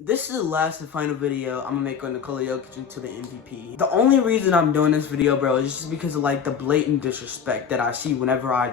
This is the last and final video I'm gonna make on Nikola Jokic into the MVP. The only reason I'm doing this video, bro, is just because of like the blatant disrespect that I see whenever I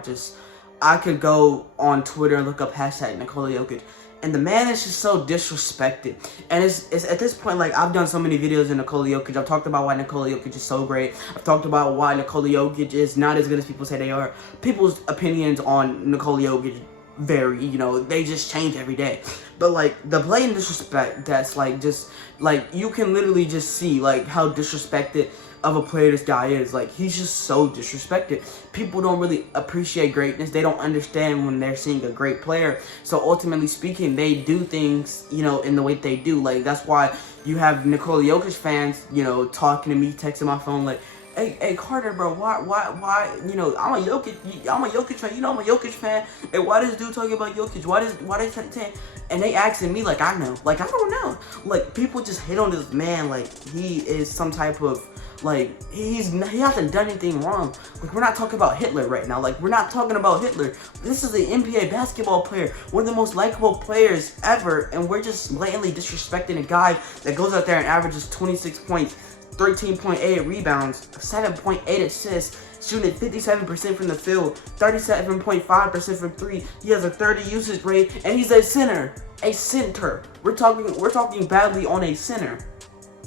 could go on Twitter and look up hashtag Nikola Jokic, and the man is just so disrespected. And it's at this point, like, I've done so many videos on Nikola Jokic. I've talked about why Nikola Jokic is so great. I've talked about why Nikola Jokic is not as good as people say they are. People's opinions on Nikola Jokic vary, they just change every day. But like the blatant disrespect that's like just like you can literally just see like how disrespected of a player this guy is. Like, he's just so disrespected. People don't really appreciate greatness. They don't understand when they're seeing a great player. So ultimately speaking, they do things, in the way they do. Like, that's why you have Nikola Jokic fans, talking to me, texting my phone like, Hey Carter, bro, why, I'm a Jokic fan, I'm a Jokic fan, and why this dude talking about Jokic, why they say, and they asking me like I know, like I don't know, like people just hate on this man like he is some type of, like, he hasn't done anything wrong. Like, we're not talking about Hitler right now, like we're not talking about Hitler. This is an NBA basketball player, one of the most likable players ever, and we're just blatantly disrespecting a guy that goes out there and averages 26 points, 13.8 rebounds, 7.8 assists, shooting 57% from the field, 37.5% from three. He has a 30 usage rate, and he's a center. A center. We're talking badly on a center.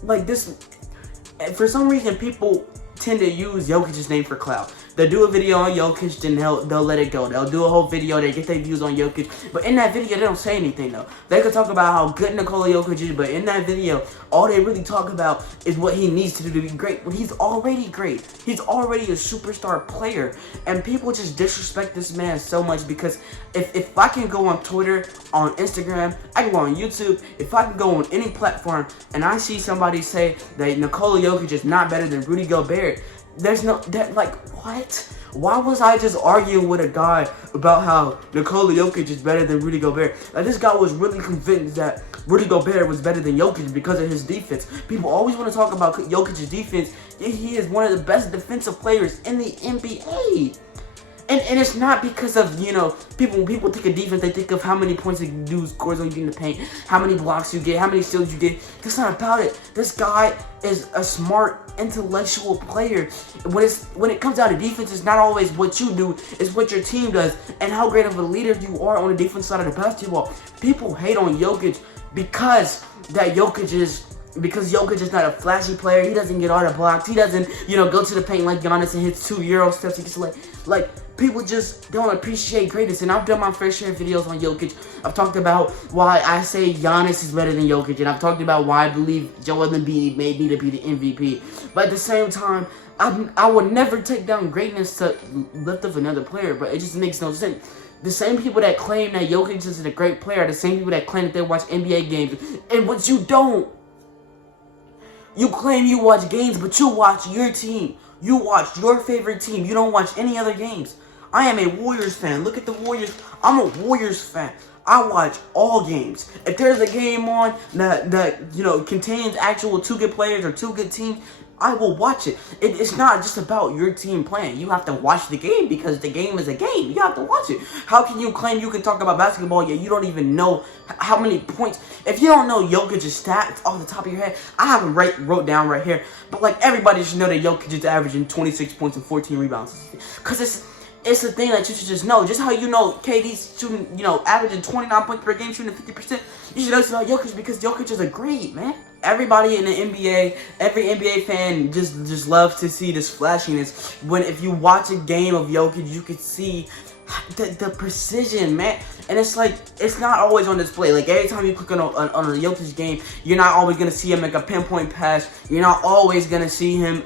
Like this, for some reason, people tend to use Jokic's name for clout. They'll do a video on Jokic, then they'll let it go. They'll do a whole video, they get their views on Jokic, but in that video, they don't say anything, though. They could talk about how good Nikola Jokic is, but in that video, all they really talk about is what he needs to do to be great, when he's already great. He's already a superstar player, and people just disrespect this man so much because if I can go on Twitter, on Instagram, I can go on YouTube, if I can go on any platform, and I see somebody say that Nikola Jokic is not better than Rudy Gobert, there's no, like, what? Why was I just arguing with a guy about how Nikola Jokic is better than Rudy Gobert? Like, this guy was really convinced that Rudy Gobert was better than Jokic because of his defense. People always want to talk about Jokic's defense, yet he is one of the best defensive players in the NBA. And it's not because of, when people think of defense, they think of how many points you do, scores on you in the paint, how many blocks you get, how many steals you get. That's not about it. This guy is a smart, intellectual player. When it comes down to defense, it's not always what you do, it's what your team does, and how great of a leader you are on the defense side of the basketball. People hate on Jokic because Jokic is not a flashy player. He doesn't get all the blocks. He doesn't, go to the paint like Giannis and hits 2 Euro steps. He gets like people just don't appreciate greatness. And I've done my fair share of videos on Jokic. I've talked about why I say Giannis is better than Jokic, and I've talked about why I believe Joel Embiid may need to be the MVP. But at the same time, I would never take down greatness to lift up another player. But it just makes no sense. The same people that claim that Jokic is a great player are the same people that claim that they watch NBA games, and what you don't. You claim you watch games, but you watch your team. You watch your favorite team. You don't watch any other games. I am a Warriors fan. Look at the Warriors. I'm a Warriors fan. I watch all games. If there's a game on that contains actual 2 good players or 2 good teams, I will watch it. It's not just about your team playing. You have to watch the game because the game is a game. You have to watch it. How can you claim you can talk about basketball yet you don't even know how many points? If you don't know Jokic's stats off the top of your head, I have them wrote down right here. But like, everybody should know that Jokic is averaging 26 points and 14 rebounds. Because it's the thing that you should just know. Just how you know KD's shooting, averaging 29 points per game, shooting 50%. You should know about Jokic because Jokic is a great man. Everybody in the NBA, every NBA fan just loves to see this flashiness. If you watch a game of Jokic, you could see the precision, man. And it's like, it's not always on display. Like, every time you click on a Jokic game, you're not always going to see him make a pinpoint pass. You're not always going to see him,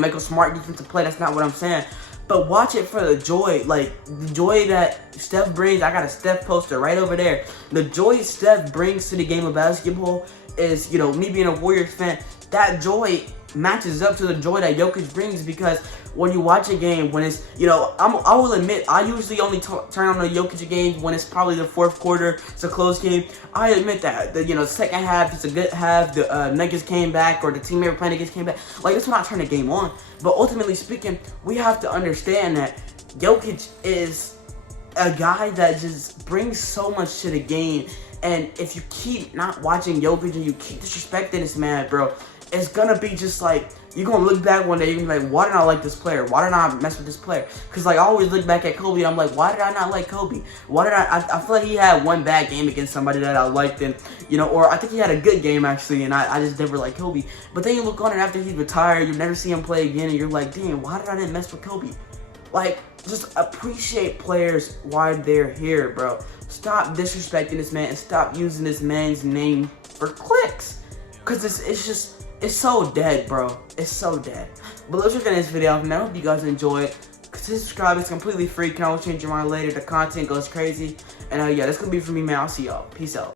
make a smart defensive play. That's not what I'm saying. But watch it for the joy, like the joy that Steph brings. I got a Steph poster right over there. The joy Steph brings to the game of basketball is, me being a Warriors fan, that joy matches up to the joy that Jokic brings, because when you watch a game, when it's, I will admit, I usually only turn on the Jokic games when it's probably the 4th quarter, it's a close game. I admit that, the second half, it's a good half, the Nuggets came back, or the team they were playing against came back. Like, that's when I turn the game on. But ultimately speaking, we have to understand that Jokic is a guy that just brings so much to the game. And if you keep not watching Jokic and you keep disrespecting this man, bro, it's gonna be just like, you're gonna look back one day, you're gonna be like, why did I like this player? Why did I mess with this player? Because like, I always look back at Kobe and I'm like, why did I not like Kobe? Why did I feel like he had one bad game against somebody that I liked, and you know, or I think he had a good game actually, and I just never liked Kobe. But then you look on it after he's retired, you never see him play again, and you're like, damn, why did I didn't mess with Kobe? Like, just appreciate players while they're here, bro. Stop disrespecting this man and stop using this man's name for clicks. Because it's so dead, bro. It's so dead. But let's look at this video. And I hope you guys enjoy it. Consider subscribing. It's completely free. You can always change your mind later. The content goes crazy. And yeah, that's going to be for me, man. I'll see y'all. Peace out.